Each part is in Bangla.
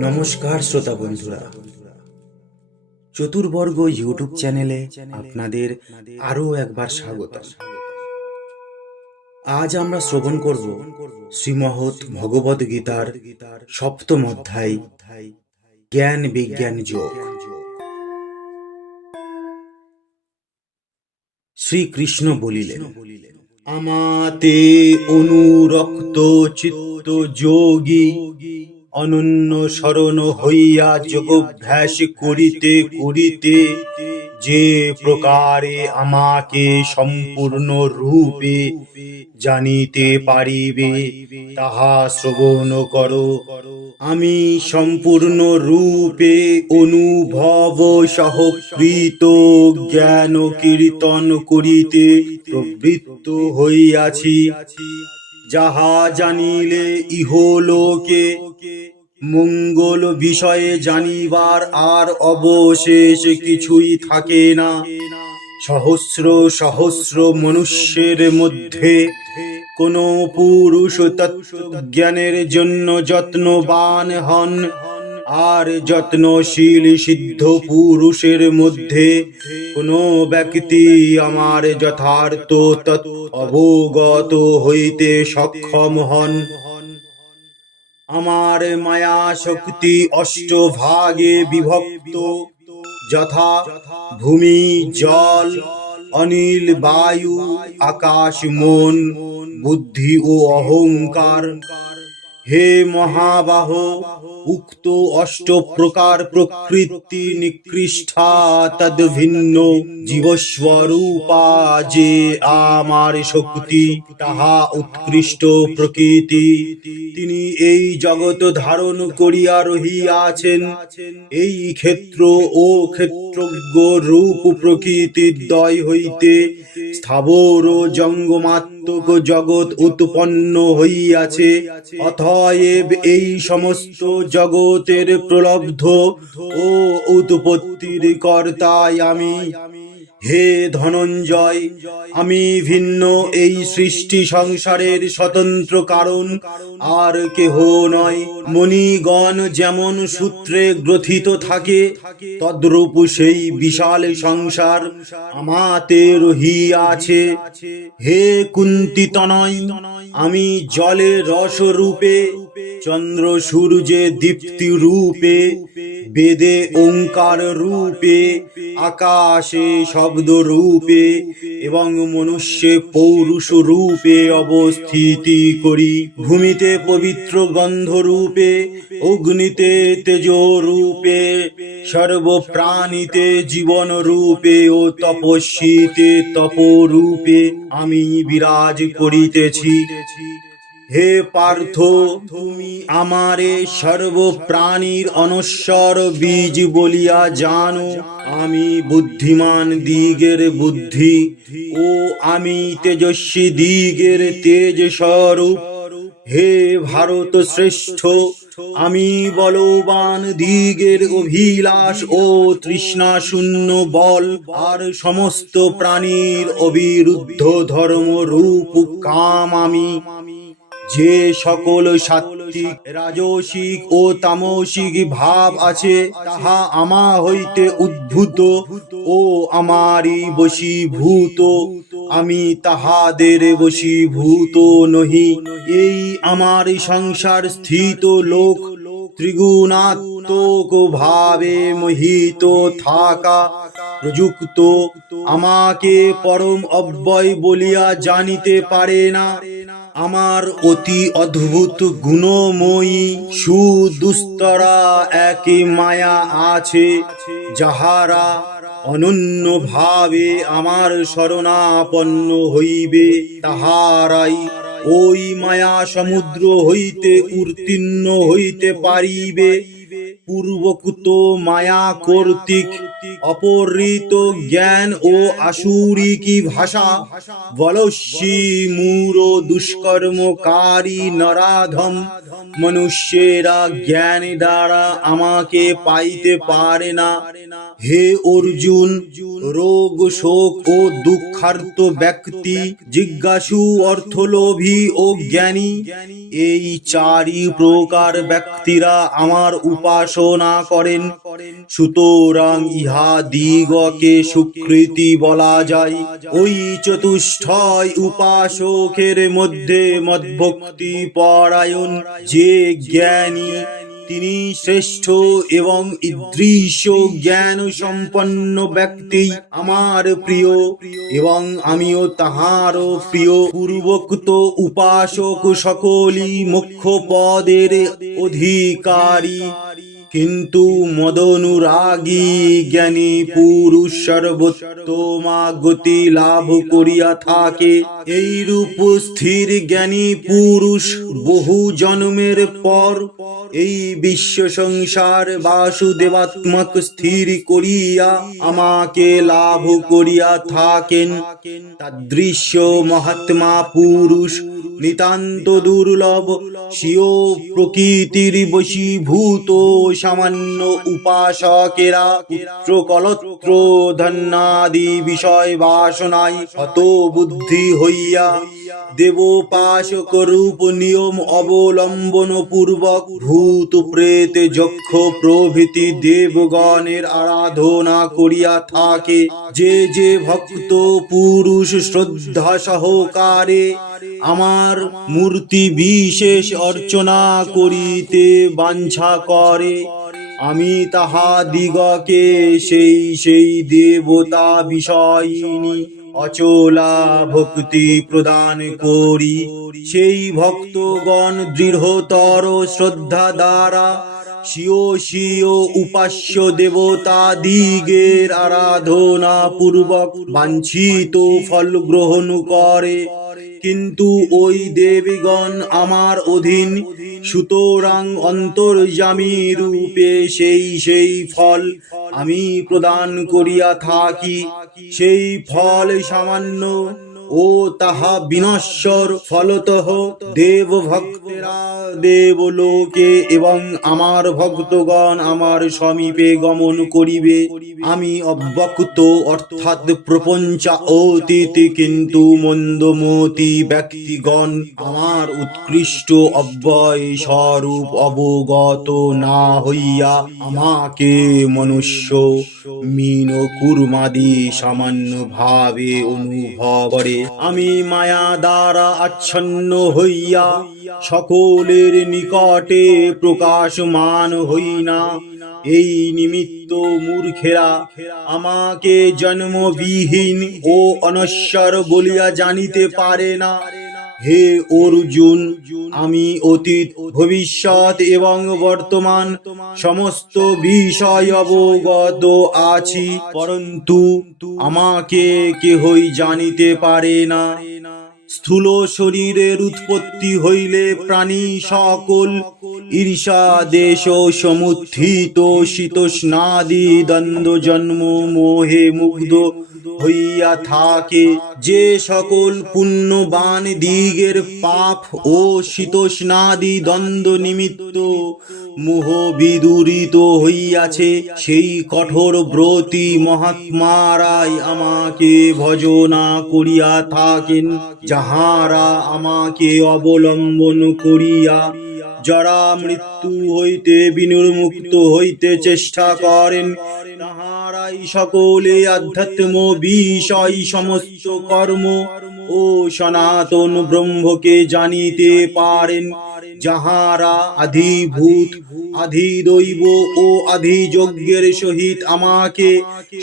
নমস্কার শ্রোতা বন্ধুরা, চতুর্বর্গ ইউটিউব চ্যানেলে আপনাদের আরো একবার স্বাগত। আজ আমরা শ্রবণ করব শ্রীমহৎ ভগবদ গীতার সপ্তম অধ্যায় জ্ঞান বিজ্ঞান যোগ। শ্রীকৃষ্ণ বলিলেন, আমাতে অনুরক্ত চিত্ত যোগী অনন্য শরণ হইয়া যোগাভ্যাস করিতে করিতে যে প্রকারে আমাকে সম্পূর্ণ রূপে জানিতে পারিবে তাহা শ্রবণ করো। আমি সম্পূর্ণ রূপে অনুভব সহকৃত জ্ঞান কীর্তন করিতে প্রবৃত্ত হইয়াছি। যাহা জানিলে ইহলোকে মঙ্গল বিষয়ে জানিবার আর অবশেষ কিছুই থাকে না। সহস্র সহস্র মনুষ্যের মধ্যে কোন পুরুষ তত্ত্বজ্ঞানের জন্য যত্নবান হন, আর যত্নশীল সিদ্ধ পুরুষের মধ্যে কোন ব্যক্তি আমার যথার্থ অবগত হইতে সক্ষম হন। আমার মায়া শক্তি অষ্টভাগে বিভক্ত, যথা ভূমি, জল, অনিল, বায়ু, আকাশ, মন, বুদ্ধি ও অহংকার। হে মহাবাহ, উক্ত অষ্ট প্রকার প্রকৃতি নিকৃষ্ঠা তদ্ভিন্ন জীবস্বরূপা যে আমার শক্তি, তাহা উৎকৃষ্ট প্রকৃতি। তিনি এই জগৎ ধারণ করিয়া রহিয়াছেন। এই ক্ষেত্র ও ক্ষেত্রজ্ঞ রূপ প্রকৃতিদ্বয় হইতে স্থাবর জঙ্গমাত্মক জগৎ উৎপন্ন হইয়াছে। অতএব এই সমস্ত জগতের প্রলব্ধ ও উৎপত্তির কর্তাই আমি। হে ধনঞ্জয়, আমি ভিন্ন এই সৃষ্টি সংসারের স্বতন্ত্র কারণ, আর কেহ নয়। মণিগণ যেমন সূত্রে গ্রথিত থাকে, তদ্রূপ সেই বিশাল সংসার আমাতে রহিয়াছে। হে কুন্তিতনয়, আমি জলে রস রূপে, চন্দ্র সূর্যে দীপ্তি রূপে, বেদে ওঙ্কার রূপে, আকাশে শব্দ রূপে এবং মনুষ্যে পৌরুষ রূপে অবস্থিতি করি। ভূমিতে পবিত্র গন্ধ রূপে, অগ্নিতে তেজ রূপে, সর্বপ্রাণীতে জীবন রূপে ও তপস্বীতে তপ রূপে আমি বিরাজ করিতেছি। হে পার্থ, তুমি আমারে সর্বপ্রাণীর অনশ্বর বীজ বলিয়া জানো। আমি বুদ্ধিমান দিগের বুদ্ধি ও আমি তেজস্বী দিগের তেজ স্বরূপ। হে ভারত শ্রেষ্ঠ, আমি বলবান দিগের অভিলাষ ও তৃষ্ণা শূন্য বল, আর সমস্ত প্রাণীর অবিরুদ্ধ ধর্ম রূপ কাম আমি। যে সকল সাত্ত্বিক, রাজসিক ও তামসিক ভাব আছে, তাহা আমা হইতে উদ্ভূত ও আমারই বশীভূত। আমি তাহাদের বশীভূত নহি। এই আমার সংসার স্থিত লোক ত্রিগুণাত্মক ভাবে মোহিত থাকা প্রযুক্ত আমাকে পরম অব্যয় বলিয়া জানিতে পারে না। আমার অতি অদ্ভুত গুণময়ী সুদুস্তরা এক মায়া আছে, যাহারা অনন্য ভাবে আমার শরণাপন্ন হইবে, তাহারাই ওই মায়া সমুদ্র হইতে উত্তীর্ণ হইতে পারিবে। পূর্বোক্ত মায়া কর্তৃক অপহৃত জ্ঞান ও আসুরিকি ভাষা বলস্যি মূঢ় দুষ্কর্মকারী নরাধম মনুষ্যেরা জ্ঞান দ্বারা আমাকে পাইতে পারে না। হে অর্জুন, রোগ শোক ও দুঃখার্ত ব্যক্তি, জিজ্ঞাসু, অর্থলোভী ও জ্ঞানী, এই চারি প্রকার ব্যক্তিরা আমার উপাসনা করেন। সুতরাং ইহা দিগকে সুকৃতি বলা যায়। ওই চতুষ্টয় উপাসকের মধ্যে মদ্ভক্তি পরায়ণ যে জ্ঞানী, তিনি শ্রেষ্ঠ এবং ঈদৃশ জ্ঞান সম্পন্ন ব্যক্তি আমার প্রিয়, এবং আমিও তাহারও প্রিয়। পূর্বোক্ত উপাসক সকলই মোক্ষ পদের অধিকারী, কিন্তু মদনুরাগী জ্ঞানী পুরুষ সর্বোত্তমা গতি লাভ করিয়া থাকে। এইরূপ স্থির জ্ঞানী পুরুষ বহু জন্মের পর এই বিশ্ব সংসার বাসুদেবাত্মক স্থির করিয়া আমাকে লাভ করিয়া থাকেন। তাদৃশ্য মহাত্মা পুরুষ নিতান্ত দুর্লভ। স্বীয় প্রকৃতির বশীভূত সামান্য উপাসকেরা পুত্র কলত্র ধনাদি বিষয় বাসনায় হত বুদ্ধি হইয়া দেবোপাসক রূপ নিয়ম অবলম্বন পূর্বক ভূত প্রেত যক্ষ প্রভৃতি দেবগণের আরাধনা করিয়া থাকে। যে যে ভক্ত পুরুষ শ্রদ্ধা সহকারে আমার মূর্তি বিশেষ অর্চনা করিতে বাঞ্ছা করে, আমি তাহাদিগকে সেই সেই দেবতা বিষয়িনী অচলা ভক্তি প্রদান করি। সেই ভক্তগণ দৃঢ়তর শ্রদ্ধা দ্বারা স্বীয় স্বীয় উপাস্য দেবতা দিগের আরাধনা পূর্বক বাঞ্ছিত ফল গ্রহণ করে। কিন্তু ওই দেবীগণ আমার অধীন, সুতরাং অন্তর্যামী রূপে সেই সেই ফল আমি প্রদান করিয়া থাকি। সেই ফল সামান্য ও তাহা বিনশ্বর। ফলতঃ দেব ভক্তেরা দেবলোকে এবং আমার ভক্তগণ আমার সমীপে গমন করিবে। আমি অব্যক্ত অর্থাৎ প্রপঞ্চা অতীত, কিন্তু মন্দমতি ব্যক্তিগণ আমার উৎকৃষ্ট অব্যয় স্বরূপ অবগত না হইয়া আমাকে মনুষ্য মীন কুর্মাদি সামান্য ভাবে অনুভব করে। আমি মায়া দ্বারা আচ্ছন্ন হইয়া সকলের নিকটে প্রকাশমান হই না। এই নিমিত্ত মূর্খেরা আমাকে জন্মবিহীন ও অনশ্বর বলিয়া জানিতে পারে না। হে অর্জুন, আমি অতীত ভবিষ্যৎ এবং বর্তমান সমস্ত বিষয় অবগত আছি, পরন্তু আমাকে কেহই জানিতে পারে না। স্থূল শরীরের উৎপত্তি হইলে প্রাণী সকল ঈর্ষা দেশ সমুত্থিত শীতোষ্ণাদি দ্বন্দ্ব জন্ম মোহে মুগ্ধ হইয়া থাকে। যে সকল পুণ্যবান দিগের পাপ ও শীতোষ্ণাদি দ্বন্দ্ব নিমিত্ত মোহ বিদূরিত হইয়াছে, সেই কঠোর ব্রতী মহাত্মারাই আমাকে ভজনা করিয়া থাকেন। যাহারা আমাকে অবলম্বন করিয়া জরা মৃত্যু হইতে বিনির্মুক্ত হইতে চেষ্টা করেন, তাহারাই সকলে আধ্যাত্ম বিষয় সমস্ত কর্ম ও সনাতন ব্রহ্মকে জানিতে পারেন। যাহারা আধিভূত আধিদৈব ও আধিযজ্ঞের সহিত আমাকে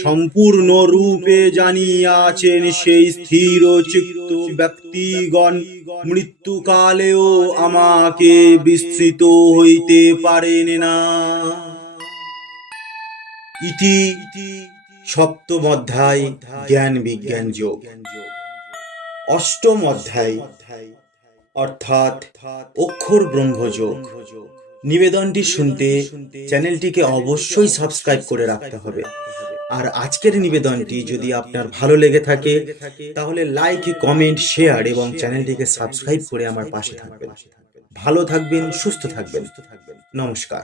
সম্পূর্ণ রূপে জানিয়াছেন, সেই স্থির চিত্ত ব্যক্তিগণ মৃত্যুকালেও আমাকে বিস্মৃত হইতে পারেন না। ইতি সপ্তম অধ্যায় জ্ঞান বিজ্ঞান যোগ। অষ্টম অধ্যায় অর্থাৎ অক্ষর ব্রহ্মযোগ। নিবেদনটি শুনতে চ্যানেলটিকে অবশ্যই সাবস্ক্রাইব করে রাখতে হবে। আর আজকের নিবেদনটি যদি আপনার ভালো লেগে থাকে তাহলে লাইক, কমেন্ট, শেয়ার এবং চ্যানেলটিকে সাবস্ক্রাইব করে আমার পাশে থাকবেন। ভালো থাকবেন, সুস্থ থাকবেন। নমস্কার।